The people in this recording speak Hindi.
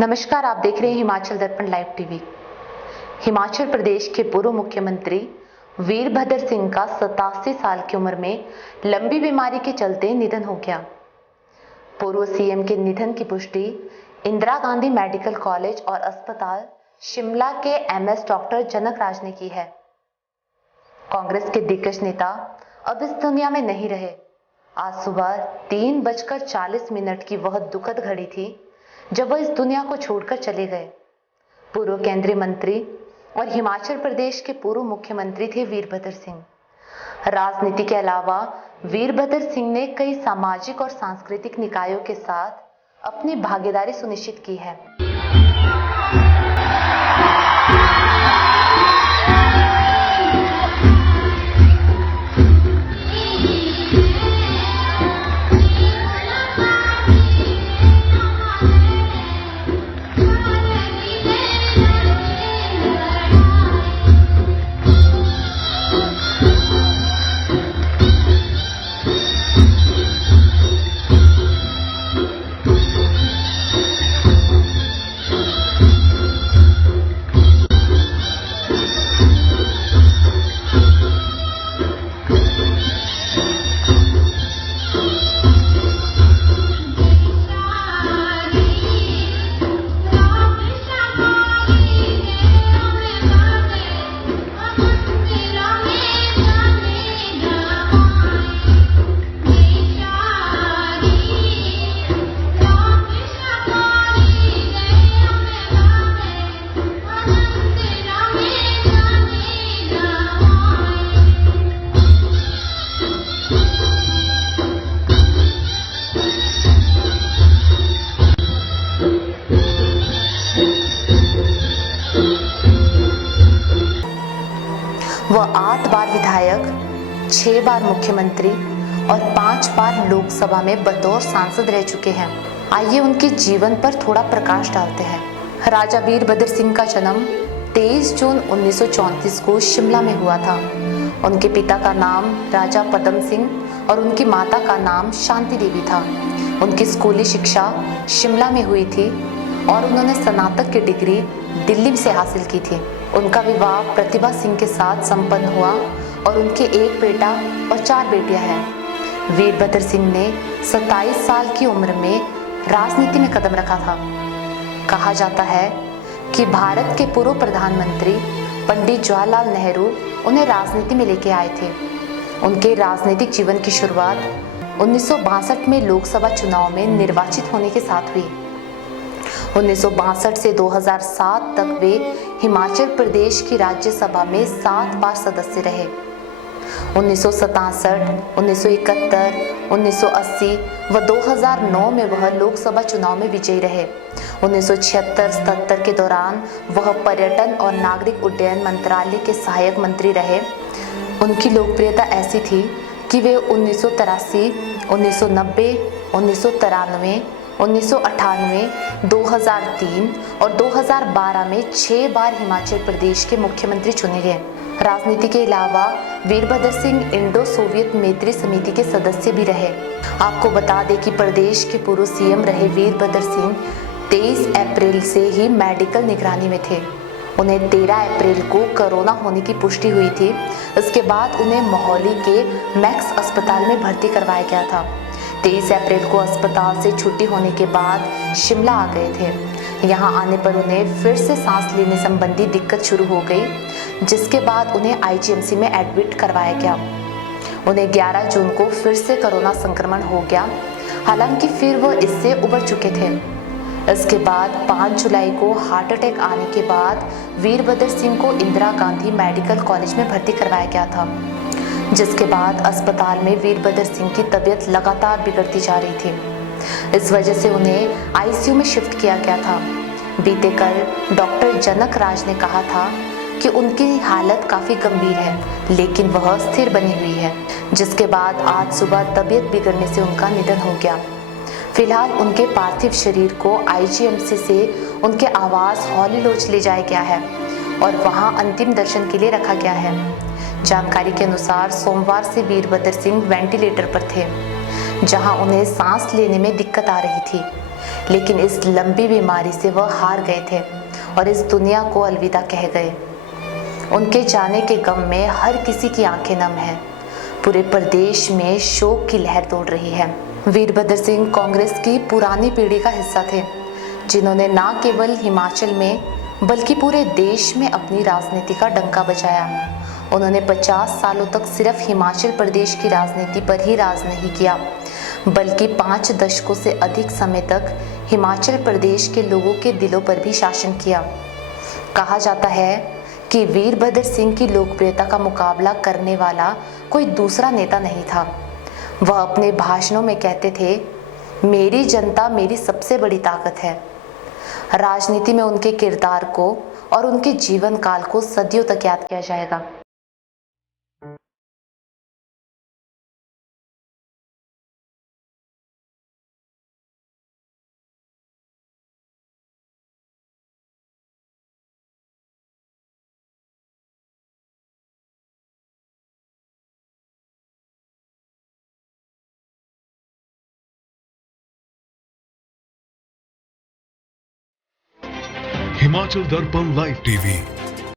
नमस्कार, आप देख रहे हैं हिमाचल दर्पण लाइव टीवी। हिमाचल प्रदेश के पूर्व मुख्यमंत्री वीरभद्र सिंह का 87 साल की उम्र में लंबी बीमारी के चलते निधन हो गया। पूर्व सीएम के निधन की पुष्टि इंदिरा गांधी मेडिकल कॉलेज और अस्पताल शिमला के एमएस डॉक्टर जनक राज ने की है। कांग्रेस के दिग्गज नेता अब इस दुनिया में नहीं रहे। आज सुबह 3:40 की वह दुखद घड़ी थी जब वह इस दुनिया को छोड़कर चले गए। पूर्व केंद्रीय मंत्री और हिमाचल प्रदेश के पूर्व मुख्यमंत्री थे वीरभद्र सिंह। राजनीति के अलावा वीरभद्र सिंह ने कई सामाजिक और सांस्कृतिक निकायों के साथ अपनी भागीदारी सुनिश्चित की है। वह 8 बार विधायक, 6 बार मुख्यमंत्री और 5 बार लोकसभा में बतौर सांसद रह चुके हैं। आइए उनके जीवन पर थोड़ा प्रकाश डालते हैं। राजा वीरभद्र सिंह का जन्म 23 जून 1934 को शिमला में हुआ था। उनके पिता का नाम राजा पदम सिंह और उनकी माता का नाम शांति देवी था। उनकी स्कूली शिक्षा शिमला में हुई थी और उन्होंने स्नातक की डिग्री दिल्ली से हासिल की थी। उनका विवाह प्रतिभा सिंह के साथ संपन्न हुआ और उनके एक बेटा और 4 बेटियां हैं। वीरभद्र सिंह ने 27 साल की उम्र में राजनीति में कदम रखा था। कहा जाता है कि भारत के पूर्व प्रधानमंत्री पंडित जवाहरलाल नेहरू उन्हें राजनीति में लेके आए थे। उनके राजनीतिक जीवन की शुरुआत 1962 में लोकसभा चुनाव में निर्वाचित होने के साथ हुई। 1962 से 2007 तक वे हिमाचल प्रदेश की राज्यसभा में 7 बार सदस्य रहे। 1967, 1971, 1980 व 2009 में वह लोकसभा चुनाव में विजयी रहे। 1976-77 के दौरान वह पर्यटन और नागरिक उड्डयन मंत्रालय के सहायक मंत्री रहे। उनकी लोकप्रियता ऐसी थी कि वे 1983, 1990, 1993, 1998, 2003 और 2012 में 6 बार हिमाचल प्रदेश के मुख्यमंत्री चुने गए। राजनीति के अलावा वीरभद्र सिंह इंडो सोवियत मैत्री समिति के सदस्य भी रहे। आपको बता दें कि प्रदेश के पूर्व सीएम रहे वीरभद्र सिंह 23 अप्रैल से ही मेडिकल निगरानी में थे। उन्हें 13 अप्रैल को कोरोना होने की पुष्टि हुई थी। इसके बाद उन्हें मोहाली के मैक्स अस्पताल में भर्ती करवाया गया था। 23 अप्रैल को अस्पताल से छुट्टी होने के बाद शिमला आ गए थे। यहाँ आने पर उन्हें फिर से सांस लेने संबंधी दिक्कत शुरू हो गई, जिसके बाद उन्हें आईजीएमसी में एडमिट करवाया गया। उन्हें 11 जून को फिर से कोरोना संक्रमण हो गया, हालांकि फिर वह इससे उबर चुके थे। इसके बाद 5 जुलाई को हार्ट अटैक आने के बाद वीरभद्र सिंह को इंदिरा गांधी मेडिकल कॉलेज में भर्ती करवाया गया था, जिसके बाद अस्पताल में वीरभद्र सिंह की तबीयत लगातार बिगड़ती जा रही थी। इस वजह से उन्हें आईसीयू में शिफ्ट किया गया था। बीते कल डॉक्टर जनक राज ने कहा था कि उनकी हालत काफ़ी गंभीर है, लेकिन वह स्थिर बनी हुई है, जिसके बाद आज सुबह तबीयत बिगड़ने से उनका निधन हो गया। फिलहाल उनके पार्थिव शरीर को आईजीएमसी से उनके आवास हॉली लॉज ले जाया गया है और वहां अंतिम दर्शन के लिए रखा गया है। जानकारी के अनुसार सोमवार से वीरभद्र सिंह वेंटिलेटर पर थे, जहां उन्हें सांस लेने में दिक्कत आ रही थी। लेकिन इस लंबी बीमारी से वह हार गए थे और इस दुनिया को अलविदा कह गए। उनके जाने के गम में हर किसी की आंखें नम हैं। पूरे प्रदेश में शोक की लहर दौड़ रही है। वीरभद्र सिंह कांग्रेस की पुरानी पीढ़ी का हिस्सा थे, जिन्होंने न केवल हिमाचल में बल्कि पूरे देश में अपनी राजनीति का डंका बजाया। उन्होंने 50 सालों तक सिर्फ हिमाचल प्रदेश की राजनीति पर ही राज नहीं किया, बल्कि 5 दशकों से अधिक समय तक हिमाचल प्रदेश के लोगों के दिलों पर भी शासन किया। कहा जाता है कि वीरभद्र सिंह की लोकप्रियता का मुकाबला करने वाला कोई दूसरा नेता नहीं था। वह अपने भाषणों में कहते थे, मेरी जनता मेरी सबसे बड़ी ताकत है। राजनीति में उनके किरदार को और उनके जीवन काल को सदियों तक याद किया जाएगा। हिमाचल दर्पण लाइव टीवी